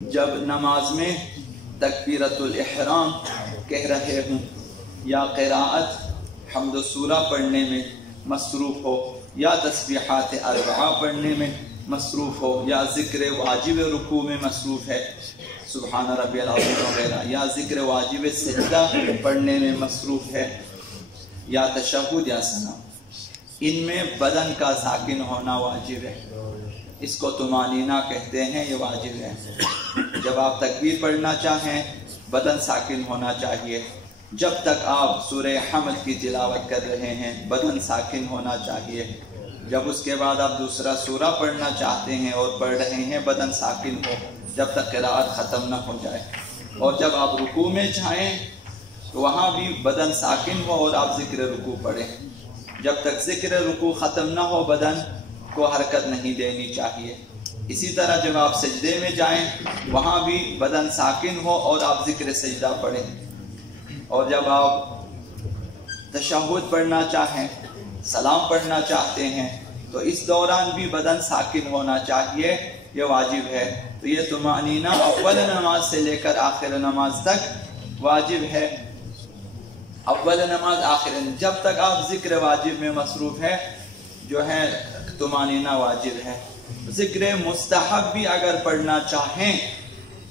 جب نماز میں تکبیرۃ الاحرام کہہ رہے ہوں یا قراءت حمد و سورہ پڑھنے میں مصروف ہو یا تسبیحات اربعہ پڑھنے میں مصروف ہو یا ذکر واجب رکوع میں مصروف ہے سبحان ربی العظیم وغیرہ، یا ذکر واجب سجدہ پڑھنے میں مصروف ہے یا تشہد یا ثنا، ان میں بدن کا ساکن ہونا واجب ہے۔ اس کو طمانینہ کہتے ہیں، یہ واجب ہے۔ جب آپ تکبیر پڑھنا چاہیں بدن ساکن ہونا چاہیے۔ جب تک آپ سورہ حمد کی تلاوت کر رہے ہیں بدن ساکن ہونا چاہیے۔ جب اس کے بعد آپ دوسرا سورہ پڑھنا چاہتے ہیں اور پڑھ رہے ہیں بدن ساکن ہو جب تک قراءت ختم نہ ہو جائے۔ اور جب آپ رکوع میں جائیں تو وہاں بھی بدن ساکن ہو اور آپ ذکر رکوع پڑھیں۔ جب تک ذکر رکوع ختم نہ ہو بدن کو حرکت نہیں دینی چاہیے۔ اسی طرح جب آپ سجدے میں جائیں وہاں بھی بدن ساکن ہو اور آپ ذکر سجدہ پڑھیں۔ اور جب آپ تشہد پڑھنا چاہیں، سلام پڑھنا چاہتے ہیں تو اس دوران بھی بدن ساکن ہونا چاہیے، یہ واجب ہے۔ تو یہ طمانینہ اول نماز سے لے کر آخر نماز تک واجب ہے۔ اول نماز آخر، جب تک آپ ذکر واجب میں مصروف ہے جو ہے طمانینہ واجب ہے۔ ذکر مستحب بھی اگر پڑھنا چاہیں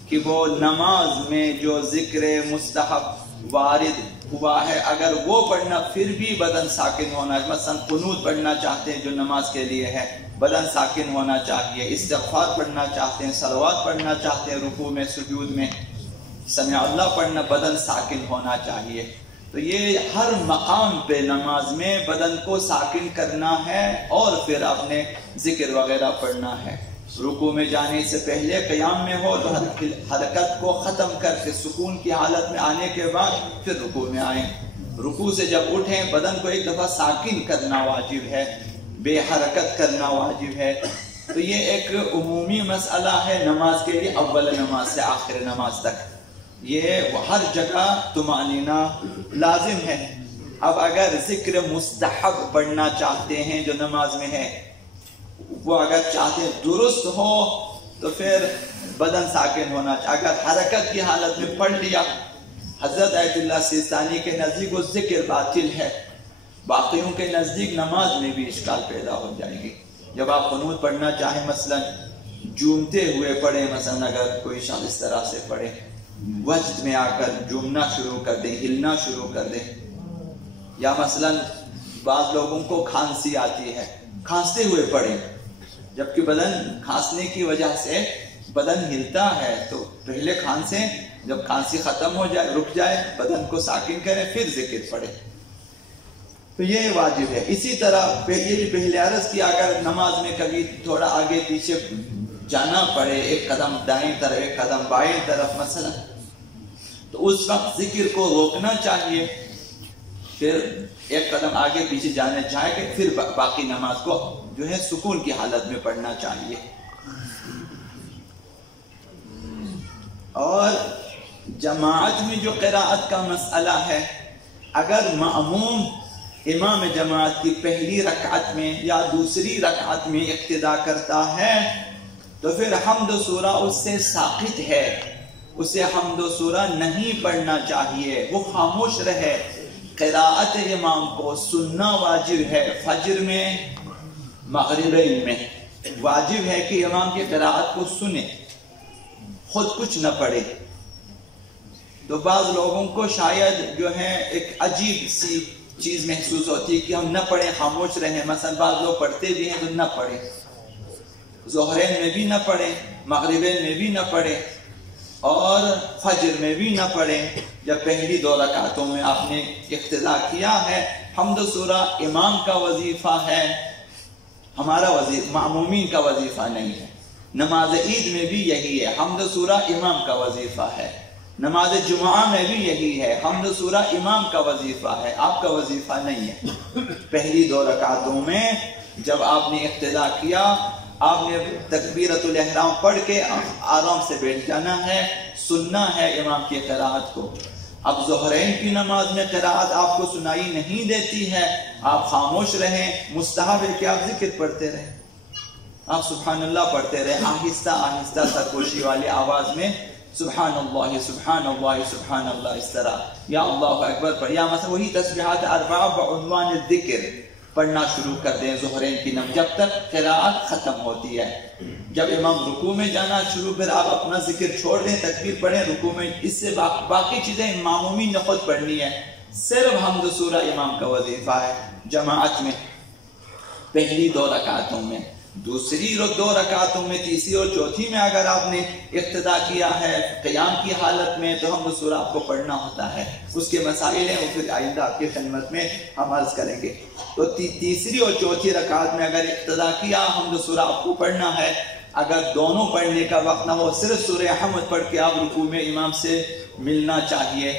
کہ وہ نماز میں جو ذکر مستحب وارد ہوا ہے اگر وہ پڑھنا پھر بھی بدن ساکن ہونا، مثلا قنوت پڑھنا چاہتے ہیں جو نماز کے لیے ہے بدن ساکن ہونا چاہیے۔ استغفار پڑھنا چاہتے ہیں، صلوات پڑھنا چاہتے ہیں رکوع میں سجود میں، سمع اللہ پڑھنا، بدن ساکن ہونا چاہیے۔ تو یہ ہر مقام پہ نماز میں بدن کو ساکن کرنا ہے اور پھر اپنے ذکر وغیرہ پڑھنا ہے۔ رکوع میں جانے سے پہلے قیام میں ہو تو حرکت کو ختم کر کے سکون کی حالت میں آنے کے بعد پھر رکوع میں آئیں۔ رکوع سے جب اٹھیں بدن کو ایک دفعہ ساکن کرنا واجب ہے، بے حرکت کرنا واجب ہے۔ تو یہ ایک عمومی مسئلہ ہے نماز کے لیے، اول نماز سے آخر نماز تک یہ ہر جگہ طمانینہ لازم ہے۔ اب اگر ذکر مستحب پڑھنا چاہتے ہیں جو نماز میں ہے وہ اگر چاہتے ہیں درست ہو تو پھر بدن ساکن ہونا چاہیے۔ اگر حرکت کی حالت میں پڑھ لیا حضرت آیت اللہ سیستانی کے نزدیک وہ ذکر باطل ہے، باقیوں کے نزدیک نماز میں بھی اشکال پیدا ہو جائے گی۔ جب آپ قنوت پڑھنا چاہیں مثلا جومتے ہوئے پڑھیں، مثلا اگر کوئی شخص اس طرح سے پڑھے وجد میں آ کر جومنا شروع کر دیں، ہلنا شروع کر دیں، یا مثلا بعض لوگوں کو کھانسی آتی ہے کھانستے ہوئے پڑھیں، جبکہ بدن کھانسنے کی وجہ سے بدن ہلتا ہے تو پہلے کھانسیں، جب کھانسی ختم ہو جائے رک جائے بدن کو ساکن کریں پھر ذکر پڑھیں۔ تو یہ واجب ہے۔ اسی طرح یہ بھی پہلے عرض کیا اگر نماز میں کبھی تھوڑا آگے پیچھے جانا پڑے، ایک قدم دائیں طرف ایک قدم بائیں طرف مثلا، تو اس وقت ذکر کو روکنا چاہیے، پھر ایک قدم آگے پیچھے جانے چاہے کہ پھر باقی نماز کو جو ہے سکون کی حالت میں پڑھنا چاہیے۔ اور جماعت میں جو قراءت کا مسئلہ ہے، اگر مأموم امام جماعت کی پہلی رکعت میں یا دوسری رکعت میں اقتدا کرتا ہے تو پھر حمد و سورہ اس سے ساقط ہے، اسے حمد و سورہ نہیں پڑھنا چاہیے، وہ خاموش رہے۔ قراءت امام کو سننا واجب ہے، فجر میں مغربین میں واجب ہے کہ امام کی قراءت کو سنے، خود کچھ نہ پڑھے۔ تو بعض لوگوں کو شاید جو ہے ایک عجیب سی چیز محسوس ہوتی ہے کہ ہم نہ پڑھیں، خاموش رہیں، مثلا بعض لوگ پڑھتے بھی ہیں تو نہ پڑھیں، ظہرین میں بھی نہ پڑھیں، مغربین میں بھی نہ پڑھیں اور فجر میں بھی نہ پڑھیں۔ جب پہلی دو رکعتوں میں آپ نے اقتدا کیا ہے، حمد و سورہ امام کا وظیفہ ہے، ہمارا وظیفہ معمومین کا وظیفہ نہیں ہے۔ نماز عید میں بھی یہی ہے، حمد و سورہ امام کا وظیفہ ہے۔ نماز جمعہ میں بھی یہی ہے، حمد و سورہ امام کا وظیفہ ہے، آپ کا وظیفہ نہیں ہے۔ پہلی دو رکعتوں میں جب آپ نے اقتدا کیا آپ نے تکبیرۃ الاحرام پڑھ کے آرام سے بیٹھ جانا ہے، سننا ہے امام کی قراءت کو۔ اب ظہرین کی نماز میں قراءت آپ کو سنائی نہیں دیتی ہے، آپ خاموش رہیں، مستحب ہے کہ آپ ذکر پڑھتے رہیں۔ آپ سبحان اللہ پڑھتے رہے آہستہ آہستہ سرگوشی والی آواز میں، سبحان اللہ سبحان اللہ سبحان اللہ، اس طرح یا اللہ اکبر پڑھ، یا مثلا وہی تسبیحات اربعہ بعنوان الذکر پڑھنا شروع کر دیں ظہرین کی نم، جب تک قراءت ختم ہوتی ہے۔ جب امام رکوع میں جانا شروع، پھر آپ اپنا ذکر چھوڑ دیں، تکبیر پڑھیں رکوع میں، اس سے باقی چیزیں مامومین نے خود پڑھنی ہے۔ صرف حمد و سورہ امام کا وظیفہ ہے جماعت میں، پہلی 2 رکعتوں میں، دوسری 2 رکعتوں میں، تیسری اور چوتھی میں اگر آپ نے اقتدا کیا ہے قیام کی حالت میں تو حمد و سورہ آپ کو پڑھنا ہوتا ہے۔ اس کے مسائل ہیں وہ پھر آئندہ آپ کی خدمت میں ہم عرض کریں گے۔ تو تیسری اور چوتھی رکعت میں اگر اقتدا کیا حمد و سورہ آپ کو پڑھنا ہے، اگر دونوں پڑھنے کا وقت نہ ہو، صرف سورہ حمد پڑھ کے آپ رکوع میں امام سے ملنا چاہیے۔